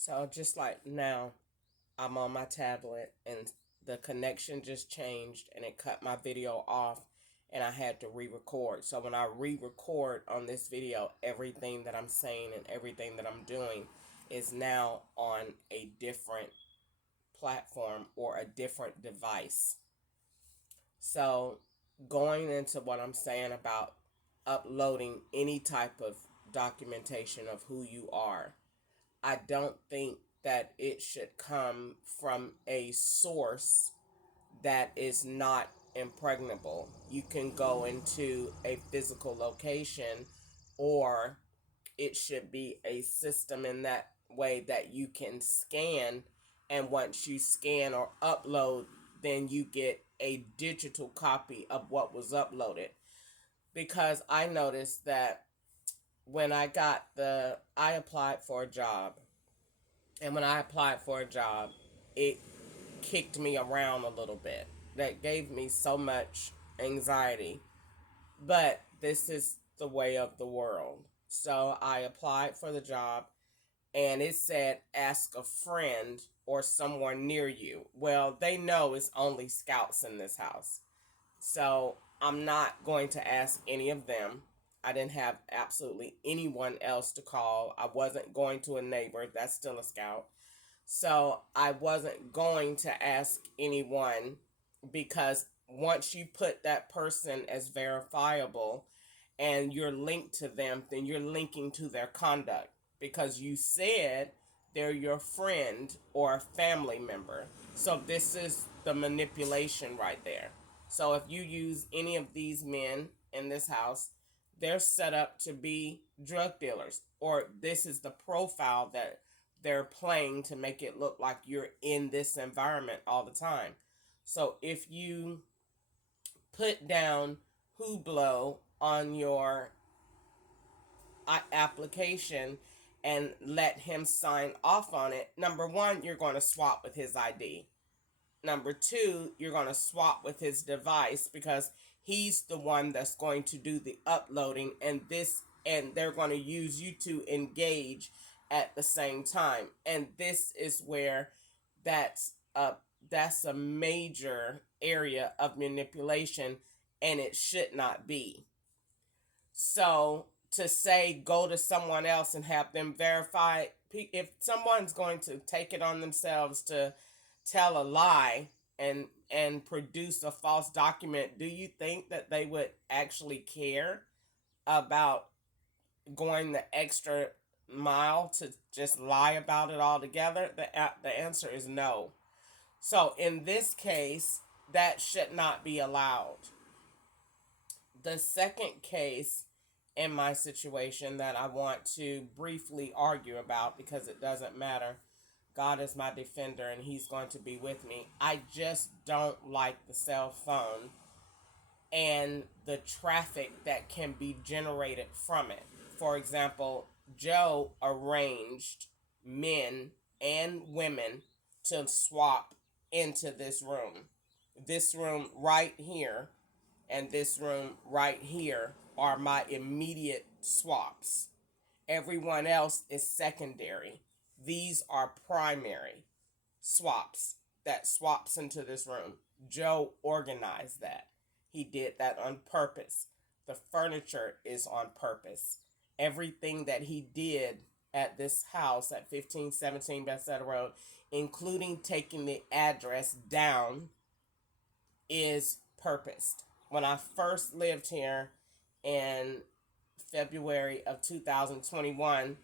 So just like now, I'm on my tablet and the connection just changed and it cut my video off and I had to re-record. So when I re-record on this video, everything that I'm saying and everything that I'm doing is now on a different platform or a different device. So going into what I'm saying about uploading any type of documentation of who you are, I don't think that it should come from a source that is not impregnable. You can go into a physical location, or it should be a system in that way that you can scan, and once you scan or upload, then you get a digital copy of what was uploaded. Because I noticed that when I applied for a job, and when I applied for a job, it kicked me around a little bit. That gave me so much anxiety. But this is the way of the world. So I applied for the job and it said, ask a friend or someone near you. Well, they know it's only scouts in this house. So I'm not going to ask any of them. I didn't have absolutely anyone else to call. I wasn't going to a neighbor. That's still a scout. So I wasn't going to ask anyone, because once you put that person as verifiable and you're linked to them, then you're linking to their conduct because you said they're your friend or a family member. So this is the manipulation right there. So if you use any of these men in this house, they're set up to be drug dealers, or this is the profile that they're playing to make it look like you're in this environment all the time. So if you put down Hublot on your application and let him sign off on it, number one, you're going to swap with his ID. Number two, you're going to swap with his device because he's the one that's going to do the uploading, and they're going to use you to engage at the same time. And this is where that's a that's a major area of manipulation, and it should not be. So to say go to someone else and have them verify, if someone's going to take it on themselves to tell a lie and produce a false document, do you think that they would actually care about going the extra mile to just lie about it altogether? The answer is no. So in this case, that should not be allowed. The second case in my situation that I want to briefly argue about, because it doesn't matter, God is my defender and he's going to be with me. I just don't like the cell phone and the traffic that can be generated from it. For example, Joe arranged men and women to swap into this room. This room right here and this room right here are my immediate swaps. Everyone else is secondary. These are primary swaps that swaps into this room. Joe organized that. He did that on purpose. The furniture is on purpose. Everything that he did at this house at 1517 Bethesda Road, including taking the address down, is purposed. When I first lived here in February of 2021,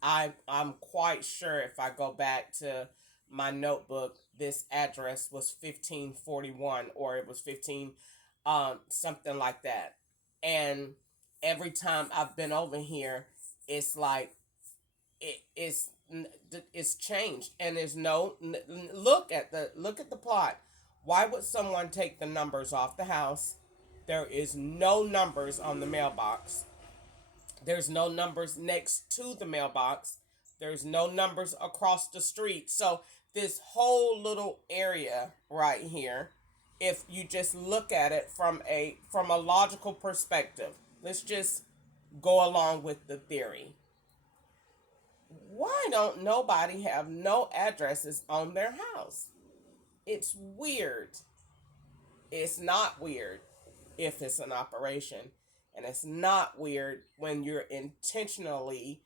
I'm quite sure if I go back to my notebook, this address was 1541, or it was 15 something like that. And every time I've been over here, it's like it's changed, and there's no look at the plot. Why would someone take the numbers off the house? There is no numbers on the mailbox. There's no numbers next to the mailbox. There's no numbers across the street. So this whole little area right here, if you just look at it from a logical perspective, let's just go along with the theory. Why why don't nobody have no addresses on their house? It's weird. It's not weird if it's an operation. And it's not weird when you're intentionally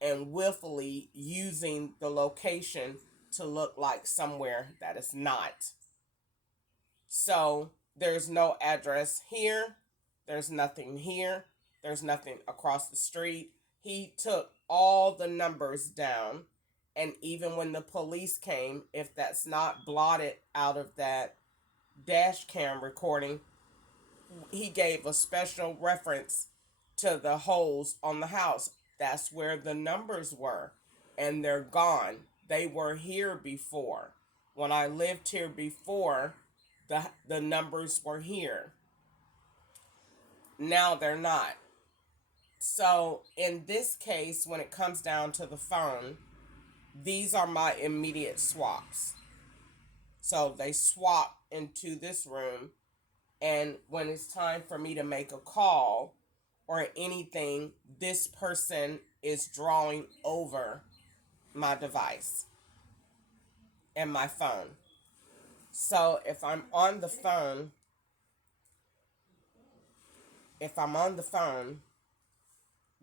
and willfully using the location to look like somewhere that is not. So there's no address here. There's nothing here. There's nothing across the street. He took all the numbers down. And even when the police came, if that's not blotted out of that dash cam recording, he gave a special reference to the holes on the house. That's where the numbers were. And they're gone. They were here before. When I lived here before, the numbers were here. Now they're not. So in this case, when it comes down to the phone, these are my immediate swaps. So they swap into this room, and when it's time for me to make a call or anything, this person is drawing over my device and my phone. So if I'm on the phone,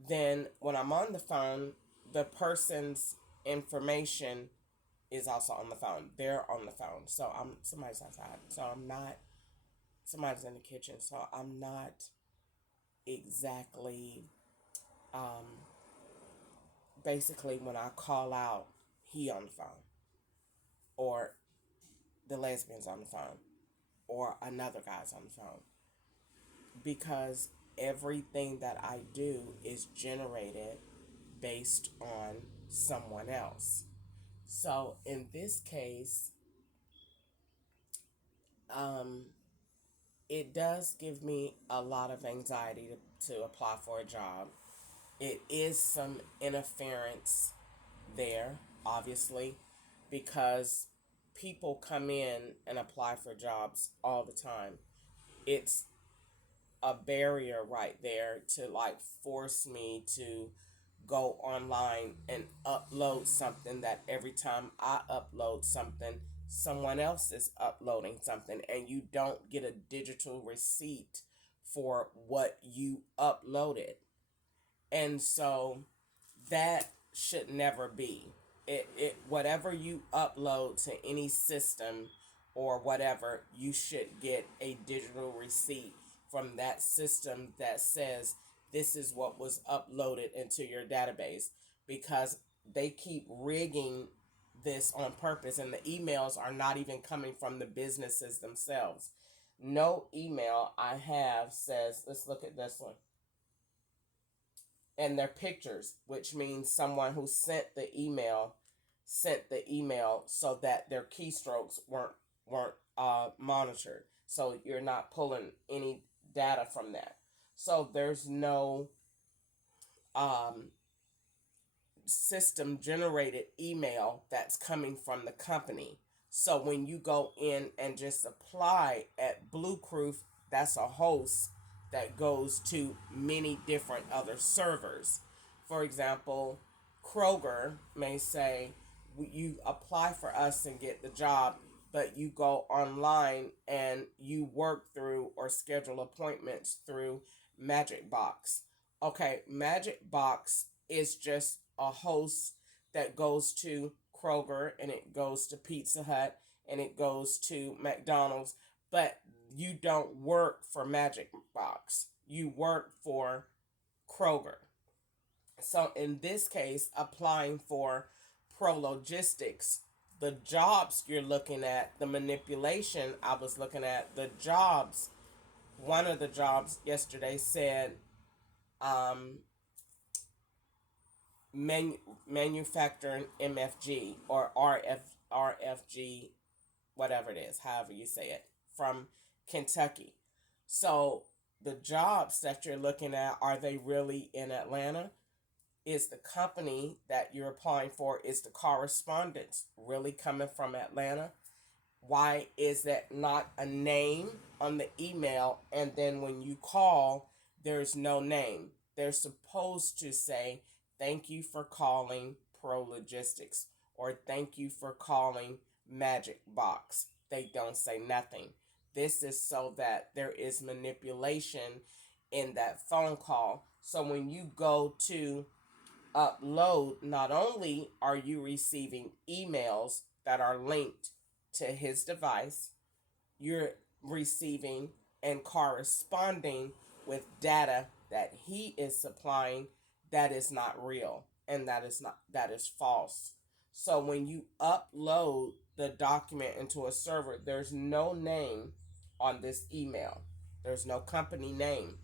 then when I'm on the phone, the person's information is also on the phone. They're on the phone. So somebody's outside. So somebody's in the kitchen. So I'm not exactly, basically when I call out, he on the phone. Or the lesbian's on the phone. Or another guy's on the phone. Because everything that I do is generated based on someone else. So in this case, it does give me a lot of anxiety to apply for a job. It is some interference there, obviously, because people come in and apply for jobs all the time. It's a barrier right there to like force me to go online and upload something that every time I upload something, someone else is uploading something, and you don't get a digital receipt for what you uploaded. And so that should never be. Whatever you upload to any system or whatever, you should get a digital receipt from that system that says this is what was uploaded into your database, because they keep rigging this on purpose, and the emails are not even coming from the businesses themselves. No email I have says, let's look at this one. And they're pictures, which means someone who sent the email so that their keystrokes weren't monitored. So you're not pulling any data from that. So there's no system generated email that's coming from the company. So when you go in and just apply at Bluecruft, that's a host that goes to many different other servers. For example, Kroger may say, you apply for us and get the job, but you go online and you work through or schedule appointments through Magic Box. Okay, Magic Box is just a host that goes to Kroger, and it goes to Pizza Hut, and it goes to McDonald's, but you don't work for Magic Box. You work for Kroger. So in this case, applying for Pro Logistics, the jobs you're looking at, the manipulation I was looking at, the jobs, one of the jobs yesterday said manufacturing MFG or RFG, whatever it is, however you say it, from Kentucky. So the jobs that you're looking at, are they really in Atlanta? Is the company that you're applying for, is the correspondence really coming from Atlanta? Why is that not a name on the email, and then when you call, there's no name? They're supposed to say, thank you for calling Pro Logistics, or thank you for calling Magic Box. They don't say nothing. This is so that there is manipulation in that phone call. So when you go to upload, not only are you receiving emails that are linked to his device, you're receiving and corresponding with data that he is supplying that is not real, and that is false. So when you upload the document into a server, there's no name on this email. There's no company name.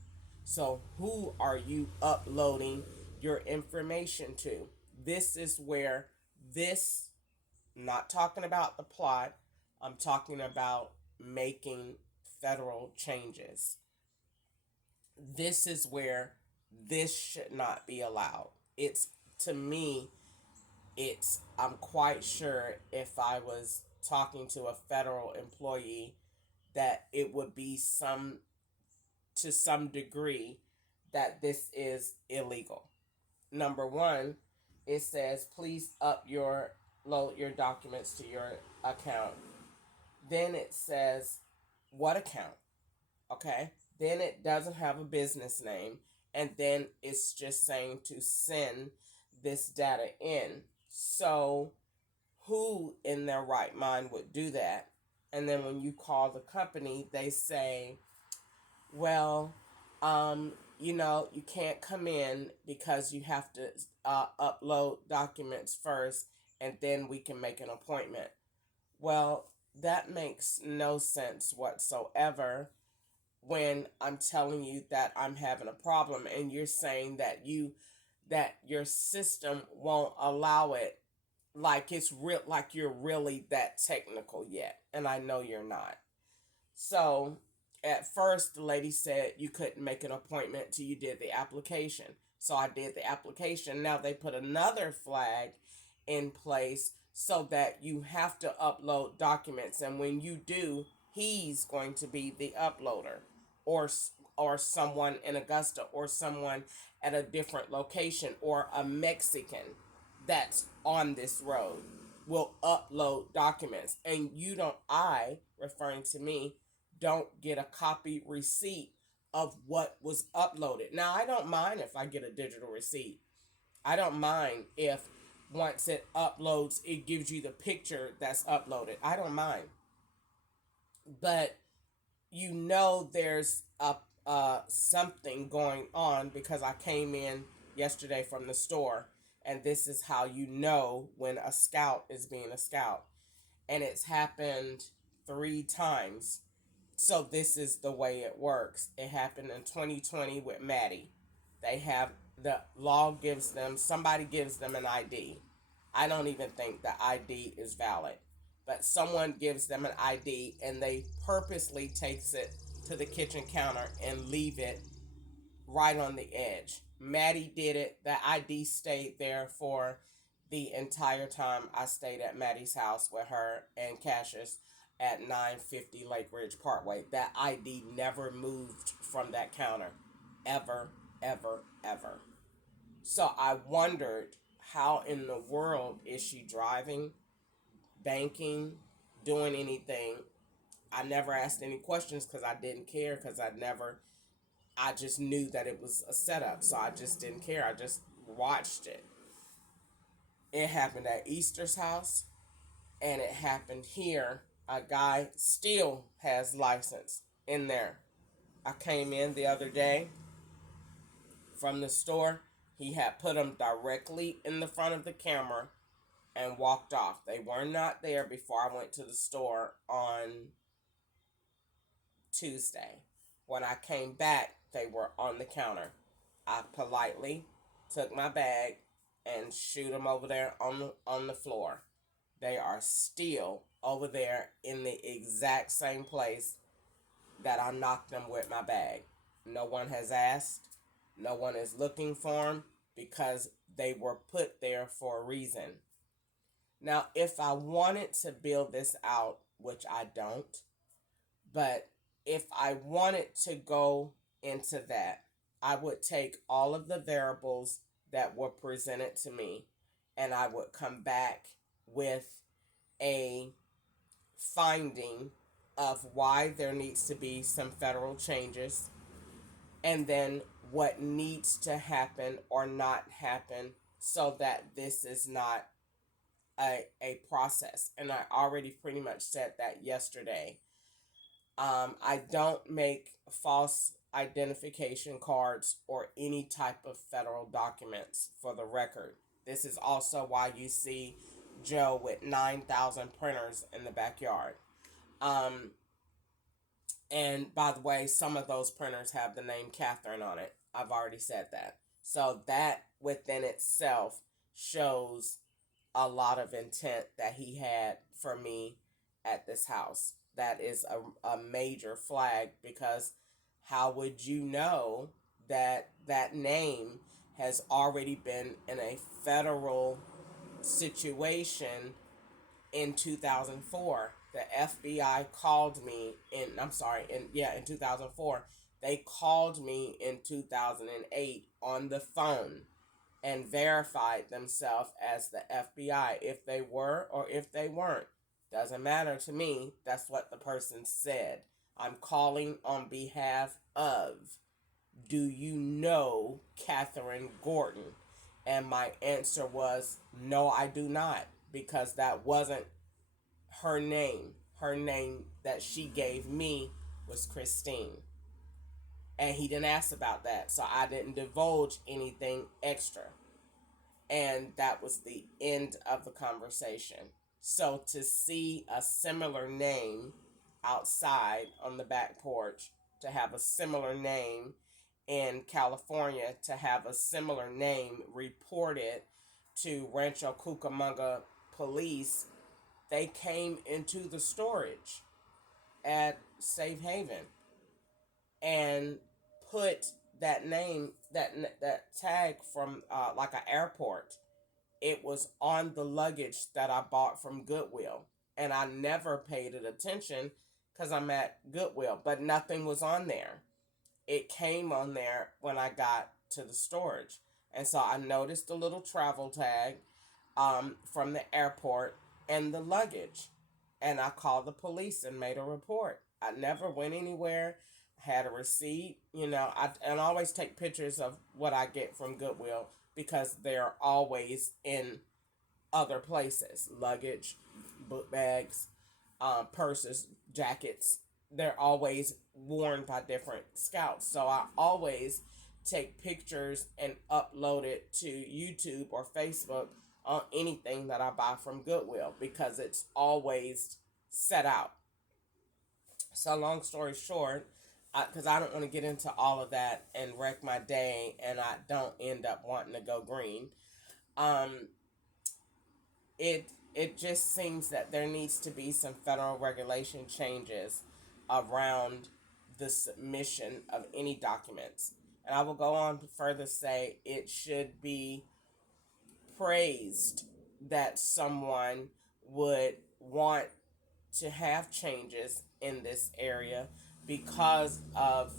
So who are you uploading your information to? This is where this, not talking about the plot, I'm talking about making federal changes. This is where this should not be allowed. It's, to me, I'm quite sure if I was talking to a federal employee that it would be to some degree that this is illegal. Number one, it says please load your documents to your account. Then it says what account? Okay. Then it doesn't have a business name, and then it's just saying to send this data in. So who in their right mind would do that? And then when you call the company, they say, well, you can't come in because you have to upload documents first, and then we can make an appointment. Well, that makes no sense whatsoever when I'm telling you that I'm having a problem and you're saying that your system won't allow it, like it's real, like you're really that technical yet, and I know you're not. So at first the lady said you couldn't make an appointment till you did the application. So I did the application. Now they put another flag in place so that you have to upload documents, and when you do, he's going to be the uploader, or someone in Augusta, or someone at a different location, or a Mexican that's on this road will upload documents, and referring to me, don't get a copy receipt of what was uploaded. Now, I don't mind if I get a digital receipt. I don't mind if once it uploads, it gives you the picture that's uploaded. I don't mind. But there's something going on, because I came in yesterday from the store, and this is how you know when a scout is being a scout. And it's happened 3 times. So this is the way it works. It happened in 2020 with Maddie. Somebody gives them an ID. I don't even think the ID is valid. But someone gives them an ID, and they purposely takes it to the kitchen counter and leave it right on the edge. Maddie did it. The ID stayed there for the entire time I stayed at Maddie's house with her and Cassius at 950 Lake Ridge Parkway. That ID never moved from that counter. Ever, ever, ever. So I wondered, how in the world is she driving, banking, doing anything? I never asked any questions because I didn't care, because I just knew that it was a setup, so I just didn't care. I just watched it. It happened at Easter's house, and it happened here. A guy still has license in there. I came in the other day from the store. He had put them directly in the front of the camera and walked off. They were not there before I went to the store on Tuesday. When I came back, they were on the counter. I politely took my bag and shoot them over there on the floor. They are still over there in the exact same place that I knocked them with my bag. No one has asked. No one is looking for them, because they were put there for a reason. Now, if I wanted to build this out, which I don't, but if I wanted to go into that, I would take all of the variables that were presented to me and I would come back with a finding of why there needs to be some federal changes, and then what needs to happen or not happen so that this is not a process. And I already pretty much said that yesterday. I don't make false identification cards or any type of federal documents, for the record. This is also why you see Joe with 9,000 printers in the backyard. Um, and by the way, some of those printers have the name Catherine on it. I've already said that. So that within itself shows a lot of intent that he had for me at this house. That is a major flag, because how would you know that that name has already been in a federal situation in 2004? The FBI called me in 2004. They called me in 2008 on the phone and verified themselves as the FBI. If they were or if they weren't, doesn't matter to me. That's what the person said. I'm calling on behalf of, do you know Catherine Gordon? And my answer was, no, I do not, because that wasn't her name. Her name that she gave me was Christine. And he didn't ask about that, so I didn't divulge anything extra. And that was the end of the conversation. So to see a similar name outside on the back porch, to have a similar name in California, to have a similar name reported to Rancho Cucamonga police, they came into the storage at Safe Haven and put that name, that tag from like an airport. It was on the luggage that I bought from Goodwill, and I never paid it attention because I'm at Goodwill, but nothing was on there. It came on there when I got to the storage, and so I noticed the little travel tag from the airport and the luggage, and I called the police and made a report. I never went anywhere. Had a receipt, and I always take pictures of what I get from Goodwill, because they're always in other places. Luggage, book bags, purses, jackets. They're always worn by different scouts. So I always take pictures and upload it to YouTube or Facebook on anything that I buy from Goodwill, because it's always set out. So long story short, because I don't want to get into all of that and wreck my day, and I don't end up wanting to go green. Um, it just seems that there needs to be some federal regulation changes around the submission of any documents. And I will go on to further say it should be praised that someone would want to have changes in this area, because of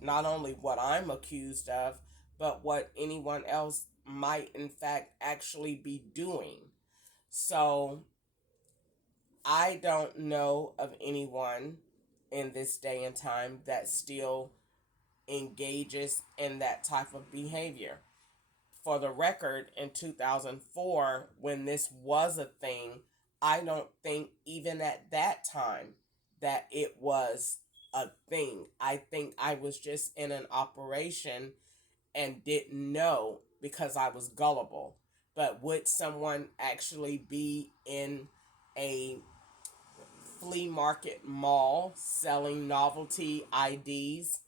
not only what I'm accused of, but what anyone else might in fact actually be doing. So I don't know of anyone in this day and time that still engages in that type of behavior. For the record, in 2004, when this was a thing, I don't think even at that time that it was a thing. I think I was just in an operation and didn't know because I was gullible. But would someone actually be in a flea market mall selling novelty IDs?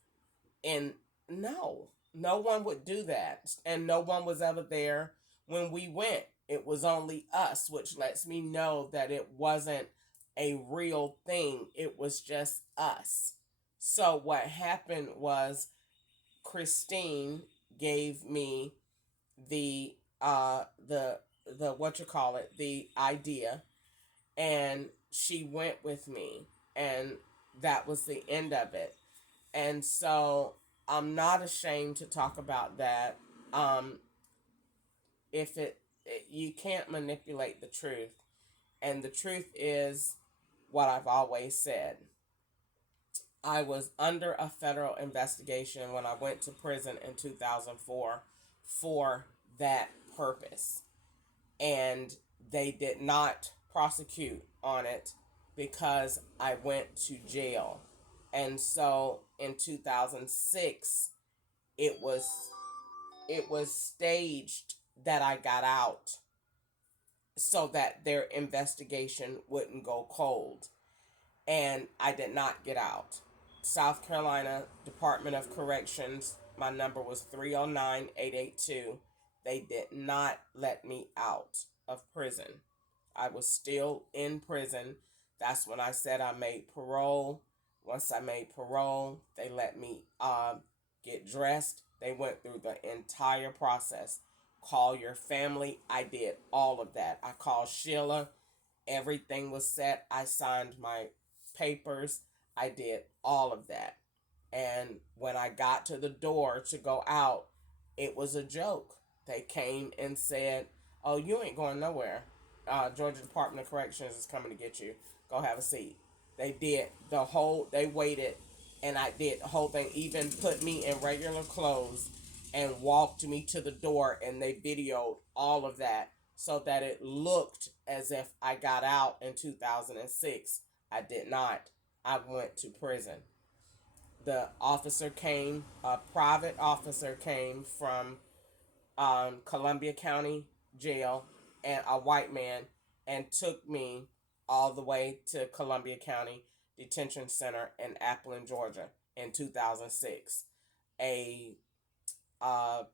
And no one would do that. And no one was ever there when we went. It was only us, which lets me know that it wasn't a real thing. It was just us. So what happened was Christine gave me the what you call it, the idea, and she went with me, and that was the end of it. And so I'm not ashamed to talk about that. If it you can't manipulate the truth. And the truth is what I've always said. I was under a federal investigation when I went to prison in 2004 for that purpose. And they did not prosecute on it because I went to jail. And so in 2006, it was it was staged that I got out so that their investigation wouldn't go cold. And I did not get out. South Carolina Department of Corrections, my number was 309-882. They did not let me out of prison. I was still in prison. That's when I said I made parole. Once I made parole, they let me get dressed. They went through the entire process. Call your family. I did all of that. I called Sheila. Everything was set. I signed my papers. I did all of that. And when I got to the door to go out, it was a joke. They came and said, "Oh, you ain't going nowhere. Georgia Department of Corrections is coming to get you. Go have a seat." They did they waited, and I did the whole thing, even put me in regular clothes and walked me to the door, and they videoed all of that so that it looked as if I got out in 2006. I did not. I went to prison. The officer came, a private officer came from Columbia County Jail, and a white man, and took me all the way to Columbia County Detention Center in Appleton, Georgia in 2006. A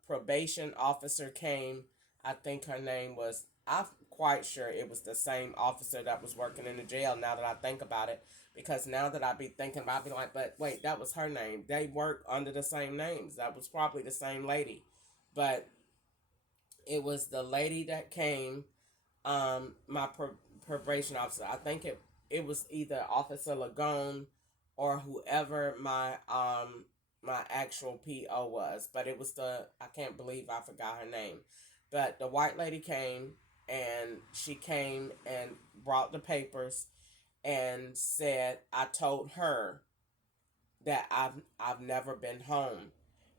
probation officer came. I think her name was, I'm quite sure it was the same officer that was working in the jail, now that I think about it. Because now that I be thinking about it, I be like, but wait, that was her name. They work under the same names. That was probably the same lady. But it was the lady that came, my probation officer. I think it was either Officer Lagone or whoever my actual PO was. But it was I can't believe I forgot her name. But the white lady came, and she came and brought the papers and said, I told her that I've never been home.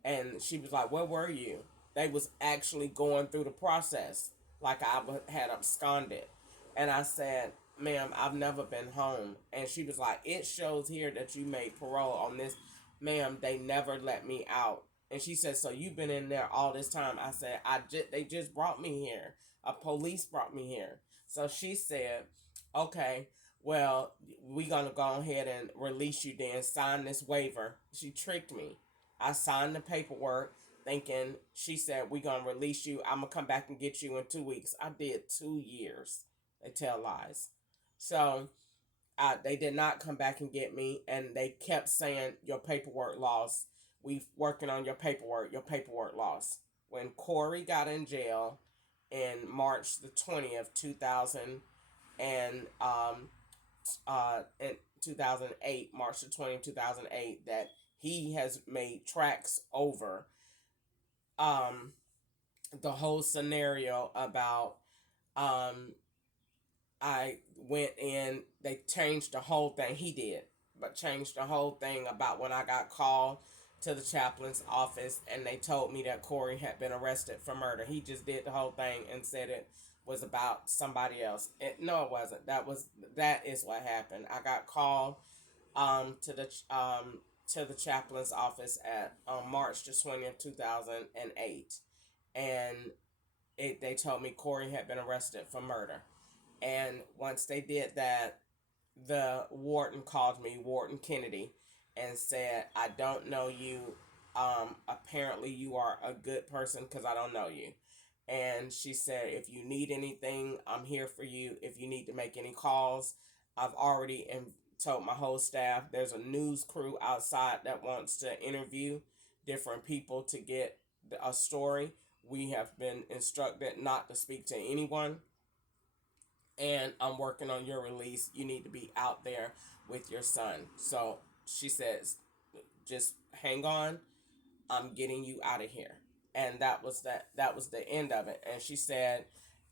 And she was like, "Where were you?" They was actually going through the process like I had absconded. And I said, "Ma'am, I've never been home." And she was like, "It shows here that you made parole on this." "Ma'am, they never let me out." And she said, "So you've been in there all this time?" I said, they just brought me here. A police brought me here." So she said, "Okay, well, we gonna go ahead and release you then. Sign this waiver." She tricked me. I signed the paperwork thinking, she said, "We gonna release you. I'm gonna come back and get you in 2 weeks." I did 2 years. They tell lies. So they did not come back and get me, and they kept saying, "Your paperwork lost. We working on your paperwork. Your paperwork lost." When Corey got in jail in March the 20th, 2000, and in 2008, March the 20th, 2008, that he has made tracks over the whole scenario about I went in, they changed the whole thing. He did, but changed the whole thing about when I got called to the chaplain's office and they told me that Corey had been arrested for murder. He just did the whole thing and said it was about somebody else. No, it wasn't. That is what happened. I got called to the chaplain's office at March the 20th, 2008, and they told me Corey had been arrested for murder. And once they did that, the warden called me, Warden Kennedy, and said, "I don't know you. Apparently you are a good person because I don't know you." And she said, "If you need anything, I'm here for you. If you need to make any calls, I've already told my whole staff there's a news crew outside that wants to interview different people to get a story. We have been instructed not to speak to anyone. And I'm working on your release. You need to be out there with your son." So she says, "Just hang on. I'm getting you out of here." And that was the end of it. And she said,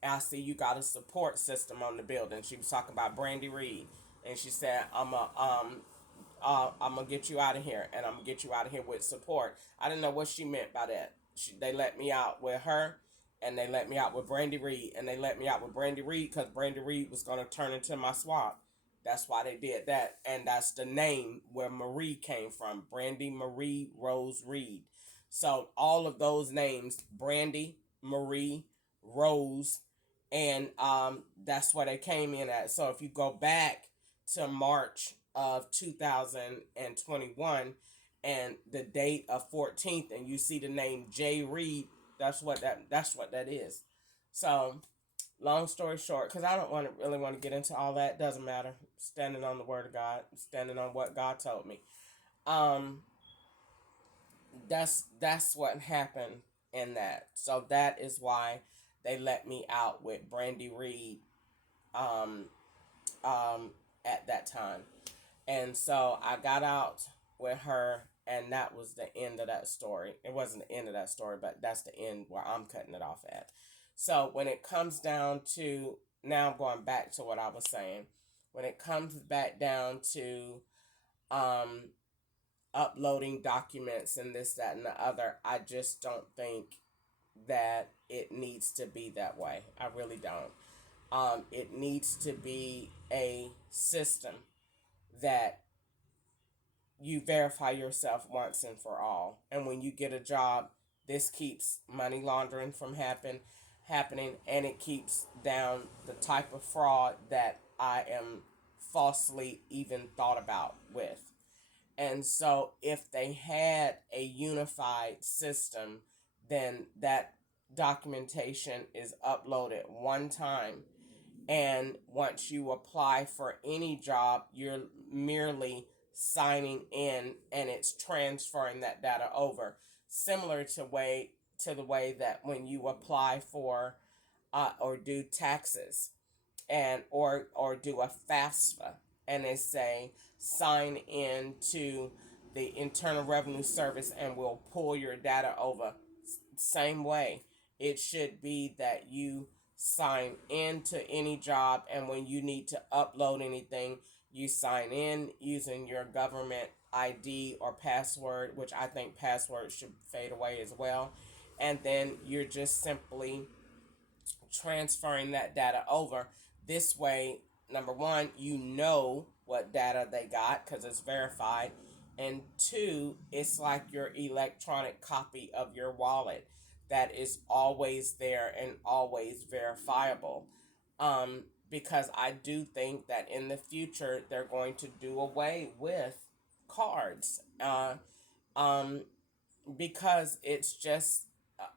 I see you got a support system on the building. She was talking about Brandy Reed, and she said, I'm gonna get you out of here, and I'm gonna get you out of here with support. I didn't know what she meant by that. They let me out with her, and they let me out with Brandy Reed, and they let me out with Brandy Reed because Brandy Reed was gonna turn into my swap. That's why they did that, and that's the name where Marie came from, Brandy Marie Rose Reed. So all of those names, Brandy, Marie, Rose, and that's where they came in at. So if you go back to March of 2021 and the date of 14th, and you see the name Jay Reed, that's what that is. So long story short, because I don't really want to get into all that. Doesn't matter. Standing on the word of God, standing on what God told me. Um, that's what happened in that. So that is why they let me out with Brandy Reed. Um, at that time. And so I got out with her, and that was the end of that story. It wasn't the end of that story, but that's the end where I'm cutting it off at. So when it comes down to, now I'm going back to what I was saying. When it comes back down to um, uploading documents and this, that, and the other, I just don't think that it needs to be that way. I really don't. It needs to be a system that you verify yourself once and for all. And when you get a job, this keeps money laundering from happening, and it keeps down the type of fraud that I am falsely even thought about with. And so if they had a unified system, then that documentation is uploaded one time, and once you apply for any job, you're merely signing in and it's transferring that data over. Similar to the way that when you apply for or do taxes and or do a FAFSA, and they say sign in to the Internal Revenue Service and we'll pull your data over. Same way, it should be that you sign into any job, and when you need to upload anything, you sign in using your government ID or password, which I think passwords should fade away as well. And then you're just simply transferring that data over. This way, number one, you know what data they got because it's verified. And two, it's like your electronic copy of your wallet that is always there and always verifiable. Because I do think that in the future they're going to do away with cards. Um, because it's just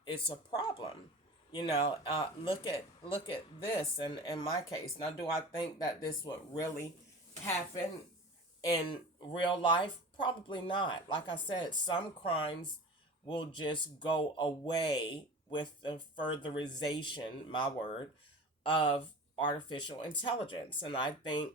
it's a problem. Look at this, and in my case, now do I think that this would really happen in real life? Probably not. Like I said, some crimes will just go away with the furtherization, my word, of artificial intelligence. And I think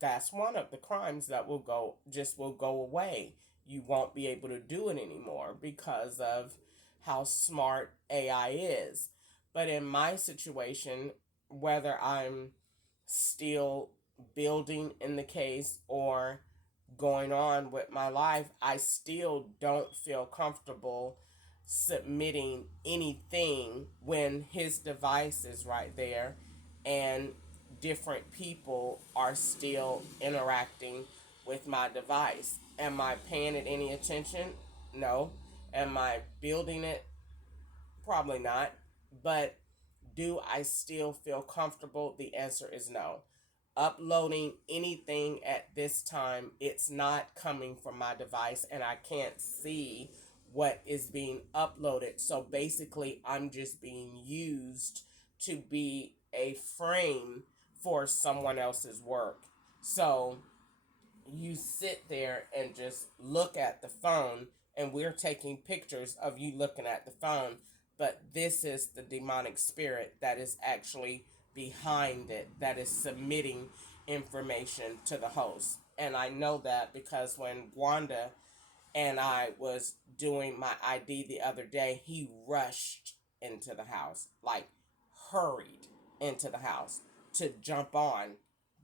that's one of the crimes that will go away. You won't be able to do it anymore because of how smart AI is. But in my situation, whether I'm still building in the case or going on with my life, I still don't feel comfortable submitting anything when his device is right there and different people are still interacting with my device. Am I paying it any attention? No. Am I building it? Probably not. But do I still feel comfortable? The answer is no. Uploading anything at this time, it's not coming from my device, and I can't see what is being uploaded. So basically, I'm just being used to be a frame for someone else's work. So you sit there and just look at the phone, and we're taking pictures of you looking at the phone, but this is the demonic spirit that is actually behind it, that is submitting information to the host. And I know that because when Wanda and I was doing my ID the other day, he rushed into the house, like hurried. into the house to jump on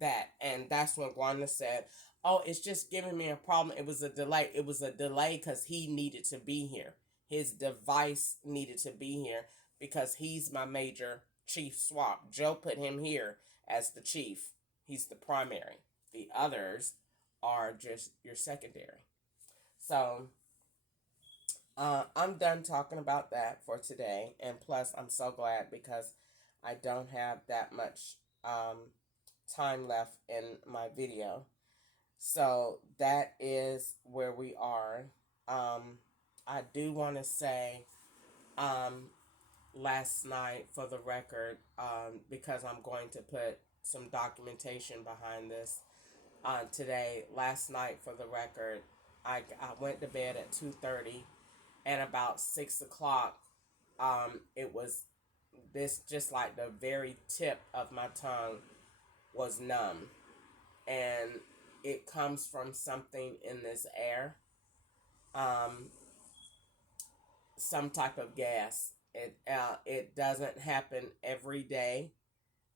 that. And that's when Gwanda said, oh, it's just giving me a problem. It was a delay. It was a delay because he needed to be here. His device needed to be here because he's my major chief swap. Joe put him here as the chief. He's the primary. The others are just your secondary. So I'm done talking about that for today. And plus, I'm so glad because I don't have that much time left in my video. So that is where we are. I do want to say last night, for the record, because I'm going to put some documentation behind this today. Last night, for the record, I went to bed at 2:30, and about 6 o'clock, it was this, just like the very tip of my tongue was numb, and it comes from something in this air, some type of gas. It doesn't happen every day,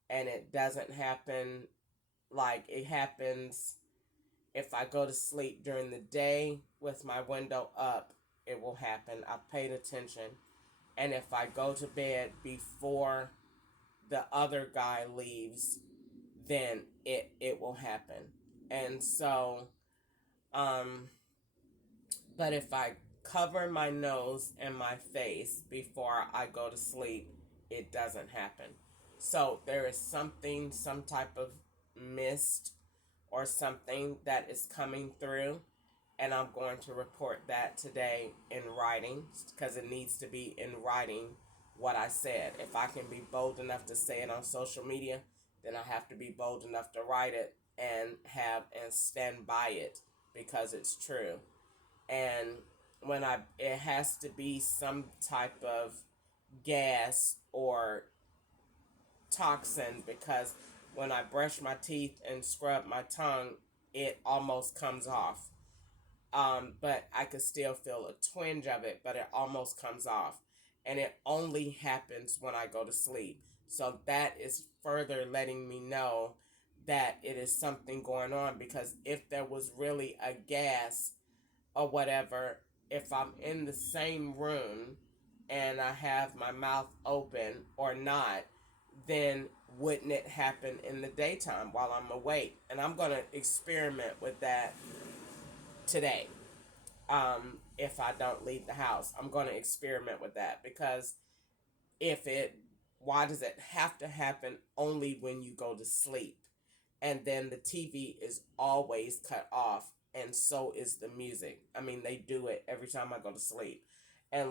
and it doesn't happen like it happens if I go to sleep during the day with my window up. It will happen. I've paid attention. And if I go to bed before the other guy leaves, then it will happen. And so, but if I cover my nose and my face before I go to sleep, it doesn't happen. So there is something, some type of mist or something that is coming through, and I'm going to report that today in writing because it needs to be in writing what I said. If I can be bold enough to say it on social media, then I have to be bold enough to write it and stand by it because it's true. And it has to be some type of gas or toxin, because when I brush my teeth and scrub my tongue, it almost comes off. But I could still feel a twinge of it, but it almost comes off. And it only happens when I go to sleep. So that is further letting me know that it is something going on, because if there was really a gas or whatever, if I'm in the same room and I have my mouth open or not, then wouldn't it happen in the daytime while I'm awake? And I'm going to experiment with that today. If I don't leave the house, I'm going to experiment with that, because why does it have to happen only when you go to sleep? And then the TV is always cut off, and so is the music. I mean, they do it every time I go to sleep. And